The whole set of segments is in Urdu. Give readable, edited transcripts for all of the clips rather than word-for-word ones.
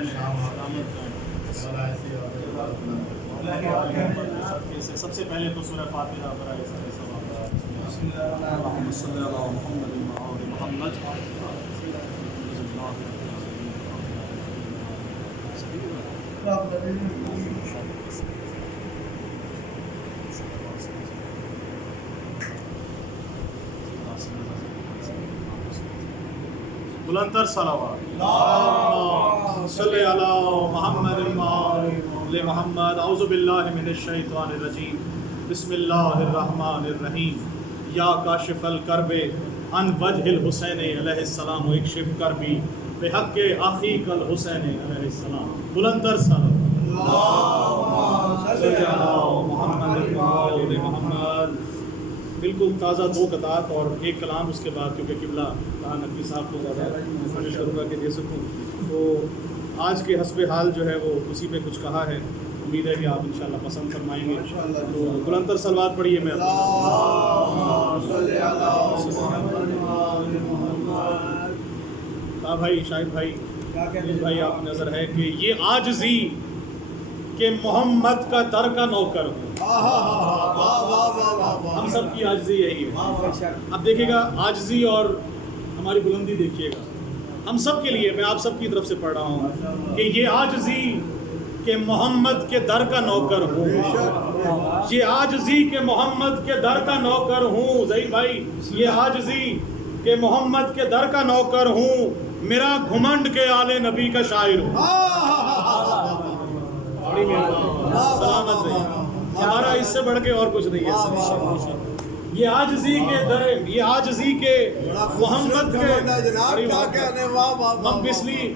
حسین سب سے پہلے تو سورہ فاتحہ برائے اللہم صلی علی محمد وآل محمد. بلندتر صلوات اللہم صلی علی محمد وآل محمد. اعوذ باللہ من الشیطان الرجیم. بسم اللہ الرحمن الرحیم. یا کاشف الکرب عن وجہ الحسین علیہ السلام و اکشف کربی بحق اخیک الحسین علیہ السلام. بلندتر صلوات اللہم صلی علی محمد وآل محمد. بالکل تازہ دو قطعات اور ایک کلام اس کے بعد، کیونکہ قبلہ نقوی صاحب کو زیادہ کوشش کروں گا کہ دے سکوں. تو آج کے حسب حال جو ہے وہ اسی پہ کچھ کہا ہے. امید ہے کہ آپ انشاءاللہ پسند فرمائیں گے. تو بلندتر صلوات پڑھیے. میں بھائی شاہد بھائی آپ نظر ہے کہ یہ عاجزی کہ محمد کا در کا نوکر ہوں. ہم سب کی عاجزی یہی ہے. اب دیکھیے گا عاجزی اور ہماری بلندی دیکھیے گا. ہم سب کے لیے، میں آپ سب کی طرف سے پڑھ رہا ہوں کہ یہ عاجزی کہ محمد کے در کا نوکر ہوں. یہ عاجزی کہ محمد کے در کا نوکر ہوں. ظہیر بھائی، یہ عاجزی کہ محمد کے در کا نوکر ہوں. میرا گھمنڈ کے آل نبی کا شاعر ہوں. بڑی مہربانی، سلامت رہیے. ہمارا اس سے بڑھ کے اور کچھ نہیں ہے. یہ عاجزی کے در، یہ عاجزی کے محمد کے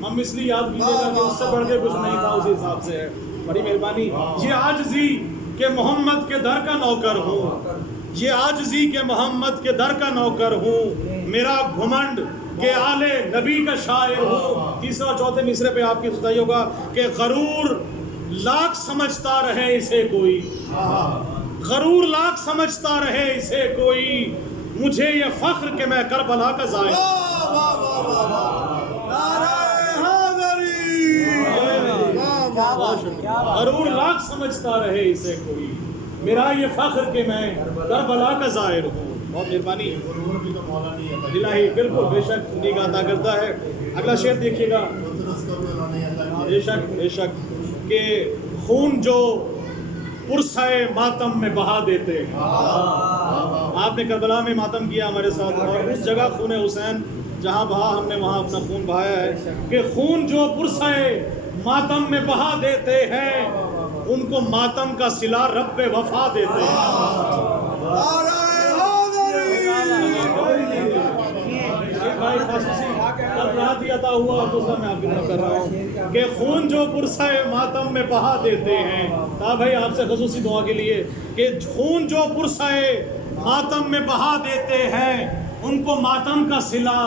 ممثلی یاد کیجیے گا کہ اس سے بڑھ کے کچھ نہیں تھا. اسی حساب سے ہے. بڑی مہربانی. یہ عاجزی کہ محمد کے در کا نوکر ہوں. یہ عاجزی کہ محمد کے در کا نوکر ہوں. میرا گھمنڈ کہ آل نبی کا شاعر ہوں. تیسرا اور چوتھے مصرے پہ آپ کی سنائی ہوگا کہ غرور لاکھ سمجھتا رہے اسے کوئی، غرور لاکھ سمجھتا رہے اسے کوئی، مجھے یہ فخر کہ میں کربلا کا زائر. غرور لاکھ سمجھتا رہے اسے کوئی، میرا یہ فخر کہ میں کربلا کا زائر ہوں. بہت مہربانی. الہی بالکل بے شک انہیں کا عطا کرتا ہے. اگلا شعر دیکھیے گا. بے شک بے شک کہ خون جو پرسائے ماتم میں بہا دیتے ہیں. آپ نے کربلا میں ماتم کیا ہمارے ساتھ، اور اس جگہ خون حسین جہاں بہا ہم نے وہاں اپنا خون بہایا ہے. کہ خون جو پرسائے ماتم میں بہا دیتے ہیں، ان کو ماتم کا صلہ رب وفا دیتے ہیں. رات ہی عطا ہوا اور دوسرا میں آپ کی طرف کر رہا ہوں کہ خون جو پرسائے ماتم میں بہا دیتے ہیں. کہا بھائی آپ سے خصوصی دعا کے لیے کہ خون جو پرسائے ماتم میں بہا دیتے ہیں، ان کو ماتم کا صلہ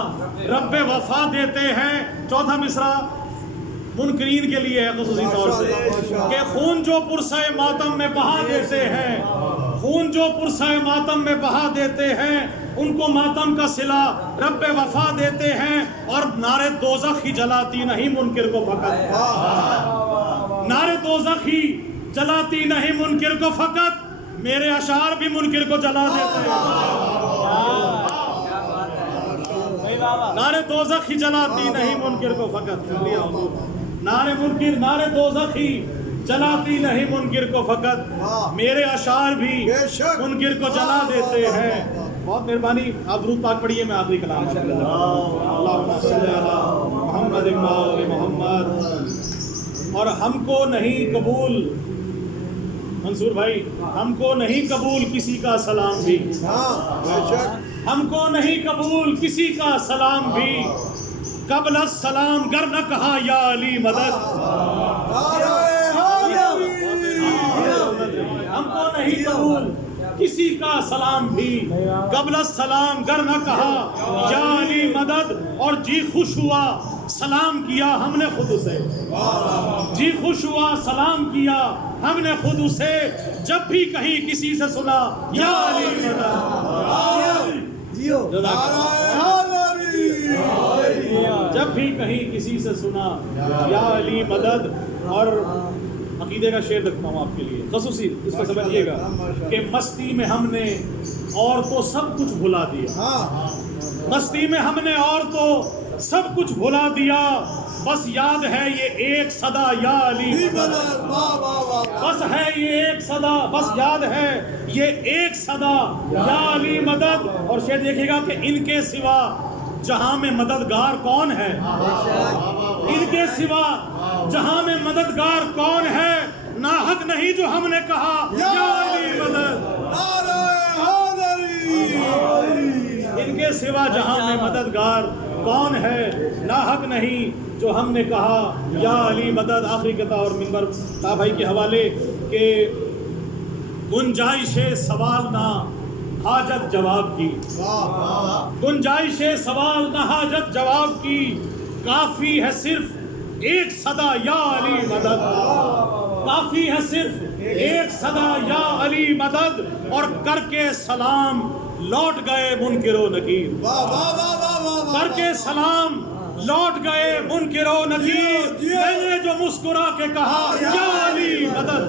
رب وفا دیتے ہیں. چوتھا مصرع منکرین کے لیے ہے خصوصی طور سے کہ خون جو پرسائے ماتم میں بہا دیتے ہیں، خون جو پرسائے ماتم میں بہا دیتے ہیں، ان کو ماتم کا صلہ رب وفا دیتے ہیں. اور نعرے دوزخ ہی جلاتی نہیں منکر کو فقط، نعرے دوزخ ہی جلاتی نہیں منکر کو فقط، میرے اشعار بھی منکر کو جلا دیتے ہیں. نعرے دوزخ ہی جلاتی نہیں منکر کو فقط، نعرے منکر، نعرے دوزخ ہی جلاتی نہیں منکر کو فقط، میرے اشعار بھی منکر کو جلا دیتے ہیں. بہت مہربانی. آپ درود پاک پڑھیے. میں آخری کلام اللہم صلی علی محمد وآل محمد. اور ہم کو نہیں قبول، منصور بھائی، ہم کو نہیں قبول کسی کا سلام بھی، ہم کو نہیں قبول کسی کا سلام بھی، قبل السلام گر نہ کہا یا علی مدد. ہم کو نہیں قبول کسی کا سلام بھی، قبل السلام گر نہ کہا یا علی مدد. اور جی خوش ہوا سلام کیا ہم نے خود اسے، جی خوش ہوا سلام کیا ہم نے خود اسے، جب بھی کہیں کسی سے سنا یا علی مدد. جب بھی کہیں کسی سے سنا یا علی مدد. اور عقیدے کا شعر رکھتا ہوں آپ کے لیے خصوصی, اس کو سمجھیے گا کہ مستی میں ہم نے اور تو سب کچھ بھلا دیا, مستی میں ہم نے اور تو سب کچھ بھلا دیا, بس یاد ہے یہ ایک صدا یا علی مدد, بس ہے یہ ایک صدا, بس یاد ہے یہ ایک صدا یا علی مدد. اور شعر دیکھیے گا کہ ان کے سوا جہاں میں مددگار کون ہے, ان کے سوا جہاں میں مددگار کون ہے, ناحق نہیں جو ہم نے کہا یا علی مدد. ان کے سوا جہاں میں مددگار کون ہے, ناحق نہیں جو ہم نے کہا یا علی مدد. آخری قطعہ اور منبر بھائی کے حوالے کہ گنجائش سوال نہ حاجت جواب کی, گنجائش سوال نہ حاجت جواب کی, کافی ہے صرف ایک صدا یا علی مدد, کافی ہے صرف ایک صدا یا علی مدد. اور کر کے سلام لوٹ گئے منکر و نکیر, کر کے سلام لوٹ گئے منکر و نکیر, میں نے جو مسکرا کے کہا یا علی مدد.